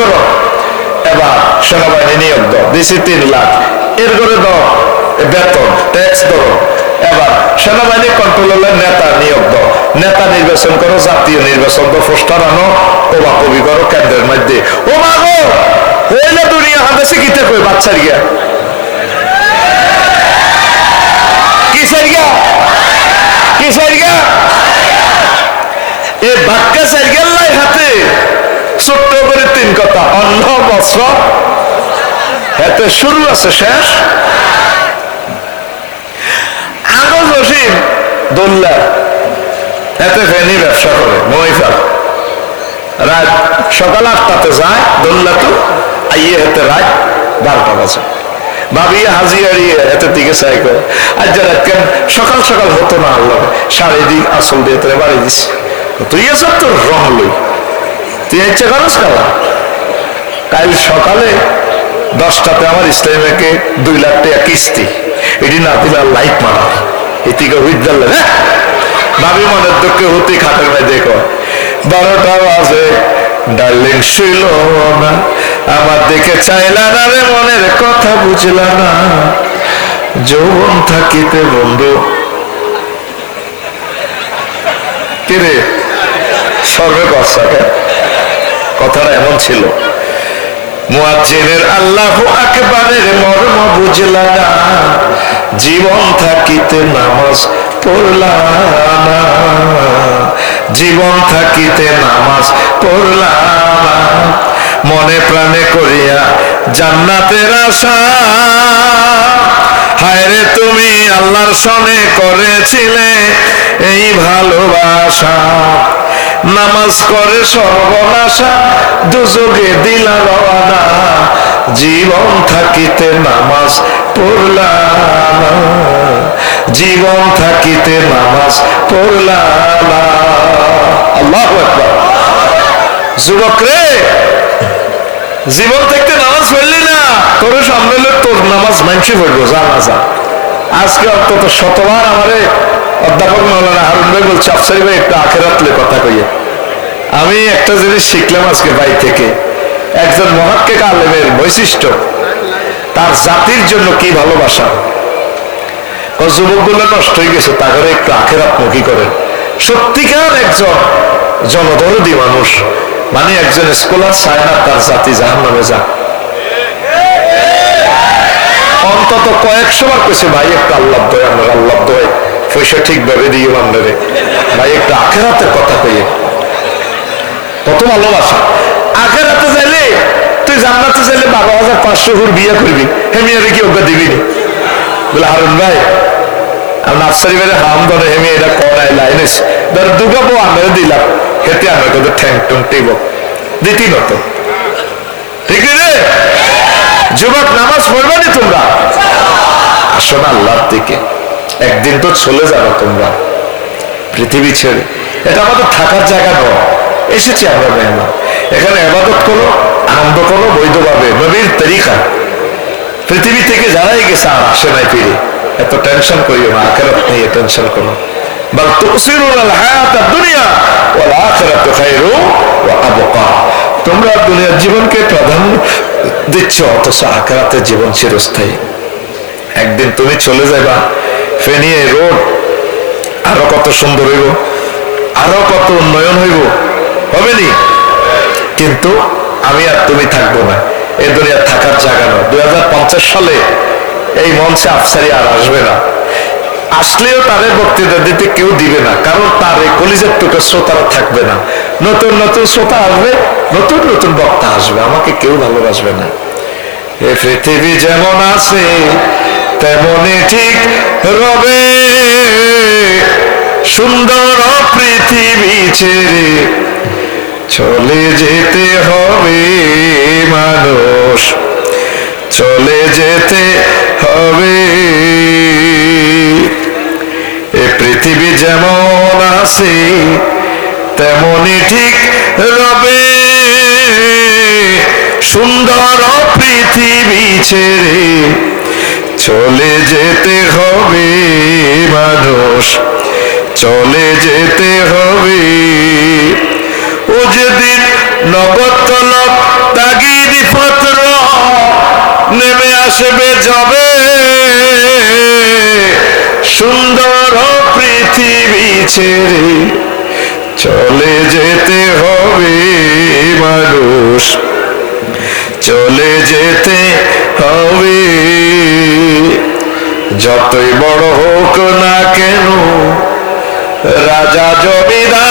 করো? এবার সেনাবাহিনী নিয়োগ দাও। দিছি তিন লাখ। এর করে দাও বেতন ট্যাক্স ধরো এবার সেনাবাহিনী কন্ট্রোলের নেতা নিয়োগ দাও। নেতা নির্বাচন করো, জাতীয় নির্বাচন দাও, পোস্টার আনো, ওবা কবি করো, কেন্দ্রের মধ্যে। ও মাগো হইলে দুনিয়া, হাতে কিতে কই বাচ্চার গিয়া? কিসের গিয়া? কিসের গিয়া? এ বাক্কা সাইকেল লাই হাতে। তিন কথা। অন্য বস্ত্র এতে শুরু আছে, শেষ? আগজ দোল্লা। এতে ফেনি ব্যবসা করে মহিফাল রাত সকাল আটটাতে যায়, দোল্লা তো। আইয়ে হেতে রাত বারোটা বাজে। ভাবিয়ে হাজিয়ারিয়ে এতে দিকে চাই করে। আর যারা কেন সকাল সকাল হতো না আল্লাহ। দিক আসল দিয়ে তোরে বাড়ি তুই এসব তোর রং লই তুই ইচ্ছে করস কালা কাল সকালে দশটাতে আমার ইসলামকে দুই লাখ টাকা কিস্তি। এটি না দিলে লাইট মারা এদিকে বিদ্যালয় হ্যাঁ? ভাবি মনের দুঃখে হতে খাটের মেয়ে দেখো। বারোটা বাজে ডার্লিং শুইল না। আমার দেখে চাইলা না রে, মনের কথা বুঝলা না। যৌবন থাকিতে বন্ধু। কিরে সর্বে কথাটা এমন ছিল। মুয়াজ্জিনের আল্লাহ আকবারের মর্ম বুঝলা না। জীবন থাকিতে নামাজ পড়লা জীবন থাকিতে নামাজ পড়লা না। মনে প্রাণে করিয়া জান্নাতের আশা। হায়রে তুমি আল্লাহর সনে করেছিলে এই ভালোবাসা। নামাজ করে সর্বনাশা দুযোগে দিলা রওয়ানা জীবন থাকিতে নামাজ পড়লা জীবন থাকিতে নামাজ পড়লা না। আল্লাহু যুবক রে, জীবন থাকতে নামাজ পড়লি না। তোর সামনে তোর নামাজ মানসি পড়ব, যা না যা। আজকে অন্তত শতবার আমারে অধ্যাপক মৌলানা হারুন ভাই বলছে, আফসারি ভাই, একটা আখেরাতলে কথা কইয়ে। আমি একটা জিনিস শিখলাম আজকে ভাই থেকে। একজন মহাক্কেক আলেমের বৈশিষ্ট্য, তার জাতির জন্য কি ভালোবাসা। যুবকগুলো নষ্ট হয়ে গেছে তাহলে একটু আখেরাত মুখী করেন। সত্যিকার একজন জনদরদি মানুষ মানে একজন স্কলার চায় না তার জাতি জাহান নামে যা অন্তত কয়েকশো বার কইছে, ভাই, একটা আল্লাহ দয়, আমার আল্লাহ দয় পয়সা ঠিকভাবে দিয়ে আপনারে ভাই, একটা আখেরাতের কথা কইয়ে। কত ভালোবাসা। আখেরাতে যাইলে তুই জান্নাতে যাইলে বারো হাজার পাঁচশো হুর বিয়ে করবি। হেমিয়ারে কি ওকে দিবি বলে, হারুন ভাই আমি নার্সারি হাম ধরে হেমি এটা করাই লাইনিস ধর দুগা বউ আমরা দিলাম। হেতে আমরা কত ঠ্যাং টুং টিব দিতি নত। ঠিক রে? যুবক, নামাজ পড়বে তোমরা? আসো না আল্লাহর দিকে। একদিন তো চলে যাবে তোমরা। পৃথিবী ছেড়ে। এটা আমাদের থাকার জায়গা নয়। এসেছি আমরা মেহমান। এখানে আবাদত করো, আনন্দ করো, বৈধভাবে। নবীর তরিকা। পৃথিবী থেকে যারাই গেছে, আর আসে নাই ফিরে। এত টেনশন করিও না, আখেরাত নিয়ে টেনশন করো। বল তুসিরুন আল হায়াত দুনিয়া, ওয়াল আখিরাতু খায়রু ওয়া আবকা। তোমরা দুনিয়ার জীবনকে প্রাধান্য দিচ্ছ, অথচ আখেরাতের জীবন চিরস্থায়ী। একদিন তুমি চলে যাবা ফেনিয়ে রোড আরও কত সুন্দর হইব। আরও কত উন্নয়ন হইব। হবে নি? কিন্তু আমি আর তুমি থাকব না। এই দুনিয়া থাকার জায়গা নয়। দুই সালে এই মঞ্চে আফসারি আর আসবে না। আসলেও তাদের বক্তৃতা দিতে কেউ দিবে না। কারণ তার এই কলিজের টুকু শ্রোতারা থাকবে না। নতুন নতুন শ্রোতা আসবে, নতুন নতুন বক্তা আসবে। আমাকে কেউ ভালোবাসবে না। এ পৃথিবী যেমন আছে তেমনই ঠিক রবে। সুন্দর পৃথিবী ছেড়ে চলে যেতে হবে মানুষ। চলে যেতে হবে। এ পৃথিবী যেমন আছে তেমনই ঠিক রবে। সুন্দর পৃথিবী ছেড়ে চলে যেতে হবে মানুষ, চলে যেতে হবে। ও যেদিন নগদ তলব, তাগিদ পত্র নেমে আসবে যাবে। সুন্দর পৃথিবী ছেড়ে চলে যেতে হবে মানুষ, চলে যেতে হবে যতই বড় হোক না কেন, রাজা জমিদার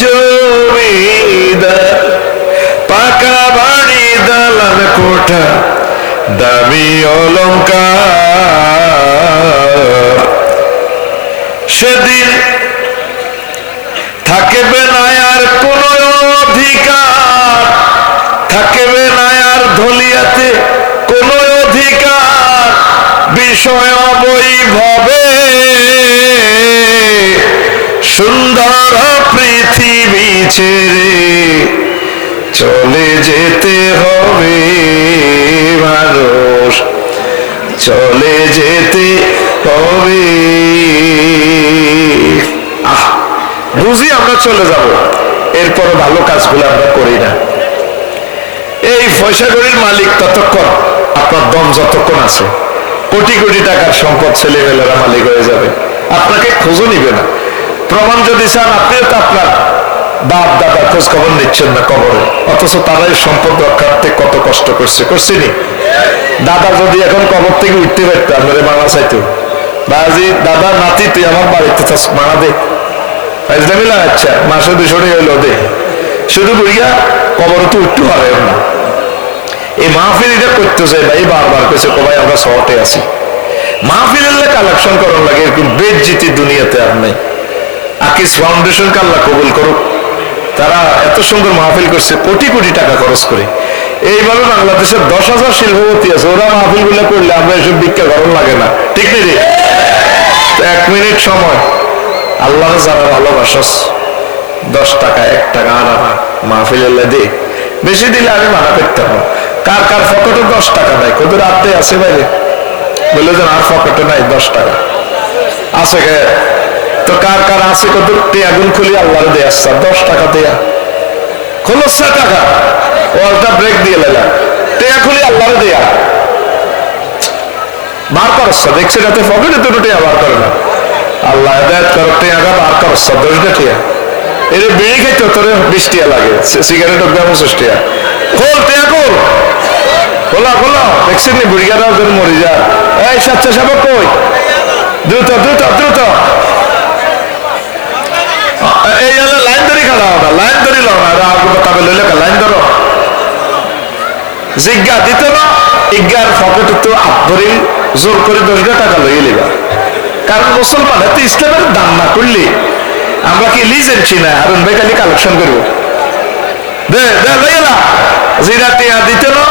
জমিদার, পাকা বাড়ি দালান কোঠা, দামি অলঙ্কার সেদিন থাকবে না আর কোন অধিকার থাকবে না আর ধলিয়াতে কোন অধিকার বিষয় বৈভবে সুন্দর পৃথিবী ছেড়ে চলে যেতে হবে মানুষ। চলে যেতে হবে। বুঝি আমরা চলে যাব। এরপর ভালো কাজগুলো আমরা করি না। এই পয়সাগড়ির মালিক ততক্ষণ, আপনার দম যতক্ষণ আছে। কোটি কোটি টাকার সম্পদ ছেলেমেয়েরা মালিক হয়ে যাবে। আপনাকে খোঁজও নিবে না। প্রমাণ যদি চান, আপনিও তো আপনার বাপ, দাদা খোঁজ খবর নিচ্ছেন না কবরে। অথচ তারাই সম্পদ রক্ষার্থে কত কষ্ট করছে। করছিনি দাদা যদি এখন কবর থেকে উঠতে পারতো, আপনার মানা চাইতো। বাজি, দাদা, নাতি, তুই আমার বাড়িতে চাস, মানা দে। লাগাচ্ছা, মাসে দুশো টাকা হইল দে। শুধু বুড়িয়া কবর তো উঠতে পারে না। এই মাহফিল এটা করতে চাই ভাই বারবার কইছে কো ভাই আমরা শহরে আছি। মাহফিলের কালেকশন করার লাগে, এরকম বেদ জিতি দুনিয়াতে আর নেই। আকিস ফাউন্ডেশন কে আল্লাহ কবুল করুক। তারা এত সুন্দর মাহফিল করছে, কোটি কোটি টাকা খরচ করে। এইভাবে বাংলাদেশের দশ হাজার শিল্পপতি আছে, ওরা মাহফিলগুলো করলে আমরা এসব ভিক্ষা গরম লাগে না। ঠিক নেই এক মিনিট সময়। আল্লাহ যারা ভালোবাসস দশ টাকা, এক টাকা আনা মাহফিল দে। বেশি দিলে আমি মানা করতাম না। কার কার পকেটে দশ টাকা নাই? কত রাতে আছে বাইরে বলল যে আর পকেটে নাই দশ টাকা। আছে তো কার কার আছে কত টিয়াগুন খুলি আল্লাহরে দিয়ে আসছে দশ টাকা দেয়া। খোলো টাকা। ওয়ালটা ব্রেক দিয়ে লেলা টিয়া খুলি আল্লাহরে দেয়া। বার করছ দেখছি রাতে পকেটে দুটো টিয়া বার করে না। আল্লাহ হেদায়ত করো টিয়াটা বার করছ দশটা টিয়া। এটা বিড়ি খেতে তোর বিশ টিয়া লাগে সিগারেট অব্দি পঁচিশ খোল টিয়া, খোল। খোলা খোলা। দেখছি নি ওদের মরি যা এই, স্বেচ্ছাসেবক কই? দ্রুত দ্রুত দ্রুত। এই হলো লাইন ধরে খাড়া হবে লাইন ধরে লো না রাগ তবে লইলে লাইন ধরো। জিজ্ঞা দিত না, ইজ্ঞার পকেটে তো আত্মরি জোর করে দশটা টাকা লইয়ে লিবা। কারণ মুসলমান তো ইসলামের দান না করলে আমরা কি লিজেন চিনা হারুন ভাই খালি কালেকশন করব। দে দে, লইয়ে না জিরা টিয়া দিত না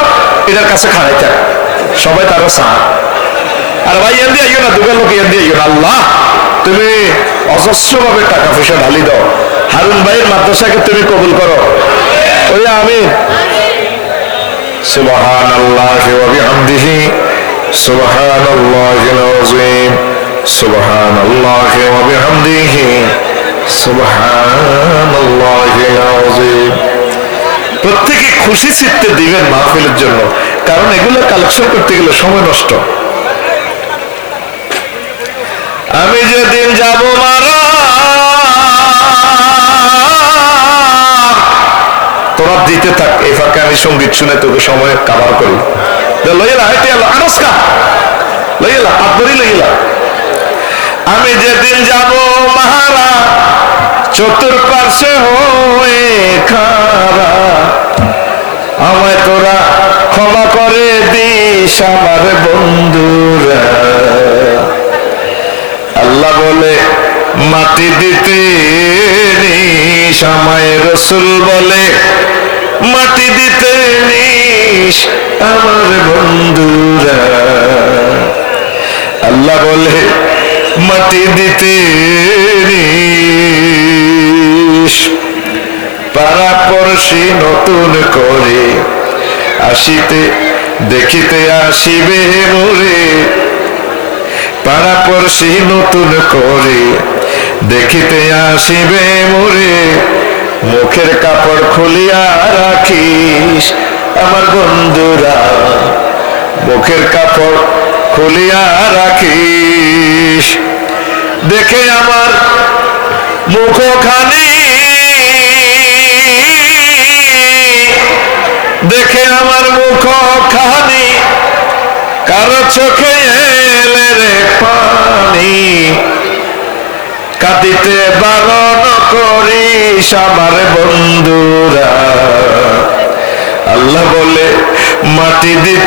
এটার কাছে খাড়াই থাক সবাই তারা সাহা আর ভাই এন দিয়ে আইও না দুগা লোক এন দিয়ে আইও না আল্লাহ তুমি অজস্র ভাবে টাকা পয়সা ঢালি দাও হারুন ভাইয়ের মাদ্রাসাকে তুমি কবুল করো ওই আমি سبحان الله وبحمده سبحان الله العظيم سبحان الله وبحمده سبحان الله العظيم প্রত্যেকে খুশি চিত্তে দিবেন মাহফিলের জন্য। কারণ এগুলো কালেকশন করতে গেলে সময় নষ্ট। আমি যেদিন যাব মারা দিতে থাক এই ফাঁকে আমি সংগীত শুনে তোকে সময় কাবার করি। লইলা, হেঁটে এলো, আনস্কা। লইলা লইলা। আমি যেদিন যাব মাহারা, চতুর্পার্শ্বে হয়ে খারা আমায় তোরা ক্ষমা করে দিস আমার বন্ধুরা। আল্লাহ বলে, মাটি দিতে নিস আমায় রসুল বলে, মাটি দিতে নিস আমার বন্ধুরা। আল্লাহ বলে, মাটি দিতে পাড়া পড়শি নতুন করে আসিতে দেখিতে আসিবে মোরে। পাড়া পড়শি নতুন করে দেখিতে আসিবে মোরে। মুখের কাপড় খুলিয়া রাখিস আমার বন্ধুরা। মুখের কাপড় খুলিয়া রাখিস। দেখে আমার মুখখানি দেখে আমার মুখ খানি, কারও চোখে এলে পানি। কাঁদিতে বারণ করিস আমার বন্ধুরা। আল্লাহ বলে, মাটি দিতে